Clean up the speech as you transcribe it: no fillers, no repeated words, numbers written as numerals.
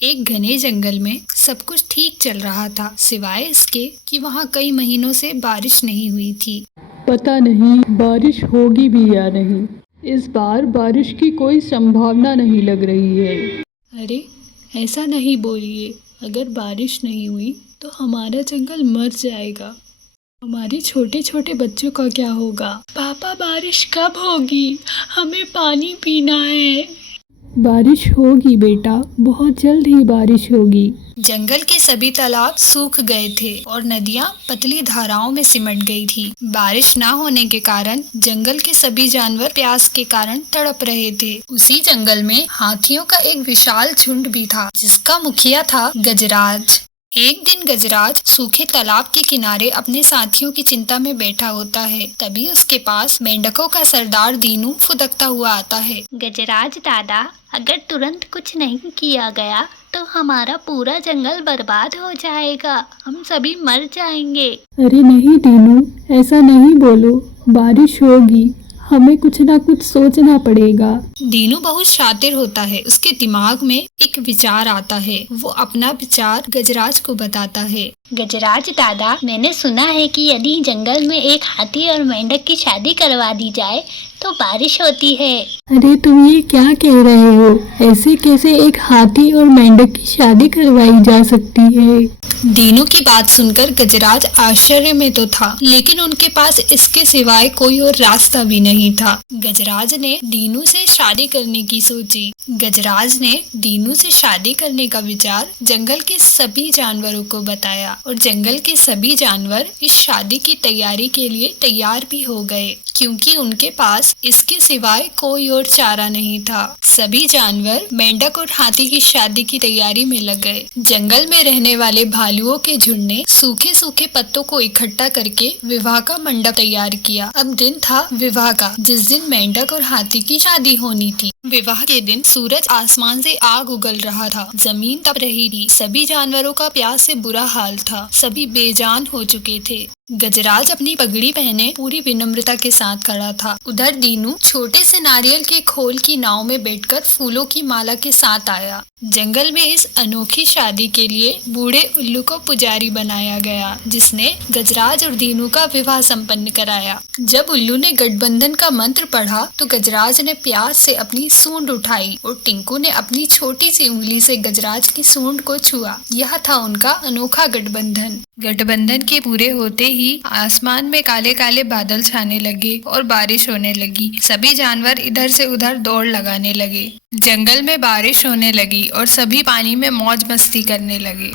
एक घने जंगल में सब कुछ ठीक चल रहा था, सिवाय इसके कि वहाँ कई महीनों से बारिश नहीं हुई थी। पता नहीं बारिश होगी भी या नहीं। इस बार बारिश की कोई संभावना नहीं लग रही है। अरे ऐसा नहीं बोलिए, अगर बारिश नहीं हुई तो हमारा जंगल मर जाएगा। हमारे छोटे छोटे बच्चों का क्या होगा? पापा बारिश कब होगी? हमें पानी पीना है। बारिश होगी बेटा, बहुत जल्द ही बारिश होगी। जंगल के सभी तालाब सूख गए थे और नदियां पतली धाराओं में सिमट गई थी। बारिश न होने के कारण जंगल के सभी जानवर प्यास के कारण तड़प रहे थे। उसी जंगल में हाथियों का एक विशाल झुंड भी था, जिसका मुखिया था गजराज। एक दिन गजराज सूखे तालाब के किनारे अपने साथियों की चिंता में बैठा होता है। तभी उसके पास मेंढकों का सरदार दीनू फुदकता हुआ आता है। गजराज दादा, अगर तुरंत कुछ नहीं किया गया तो हमारा पूरा जंगल बर्बाद हो जाएगा। हम सभी मर जाएंगे। अरे नहीं दीनू, ऐसा नहीं बोलो। बारिश होगी, हमें कुछ ना कुछ सोचना पड़ेगा। दीनू बहुत शातिर होता है। उसके दिमाग में एक विचार आता है। वो अपना विचार गजराज को बताता है। गजराज दादा, मैंने सुना है कि यदि जंगल में एक हाथी और मेंढक की शादी करवा दी जाए तो बारिश होती है। अरे तुम ये क्या कह रहे हो? ऐसे कैसे एक हाथी और मेंढक की शादी करवाई जा सकती है? दीनू की बात सुनकर गजराज आश्चर्य में तो था, लेकिन उनके पास इसके सिवाय कोई और रास्ता भी नहीं था। गजराज ने दीनू से शादी करने की सोची। गजराज ने दीनू से शादी करने का विचार जंगल के सभी जानवरों को बताया और जंगल के सभी जानवर इस शादी की तैयारी के लिए तैयार भी हो गए, क्योंकि उनके पास इसके सिवाय कोई और चारा नहीं था। सभी जानवर मेंढक और हाथी की शादी की तैयारी में लग गए। जंगल में रहने वाले भालुओं के झुंड ने सूखे सूखे पत्तों को इकट्ठा करके विवाह का मंडप तैयार किया। अब दिन था विवाह का, जिस दिन मेंढक और हाथी की शादी होनी थी। विवाह के दिन सूरज आसमान से आग उगल रहा था, जमीन तप रही थी। सभी जानवरों का प्यास से बुरा हाल था, सभी बेजान हो चुके थे। गजराज अपनी पगड़ी पहने पूरी विनम्रता के साथ खड़ा था। उधर दीनू छोटे से नारियल के खोल की नाव में बैठकर फूलों की माला के साथ आया। जंगल में इस अनोखी शादी के लिए बूढ़े उल्लू को पुजारी बनाया गया, जिसने गजराज और दीनू का विवाह संपन्न कराया। जब उल्लू ने गठबंधन का मंत्र पढ़ा तो गजराज ने प्यार से अपनी सूंड उठाई और टिंकू ने अपनी छोटी सी उंगली से गजराज की सूंड को छुआ। यह था उनका अनोखा गठबंधन। गठबंधन के पूरे होते ही आसमान में काले काले बादल छाने लगे और बारिश होने लगी। सभी जानवर इधर से उधर दौड़ लगाने लगे। जंगल में बारिश होने लगी और सभी पानी में मौज मस्ती करने लगे।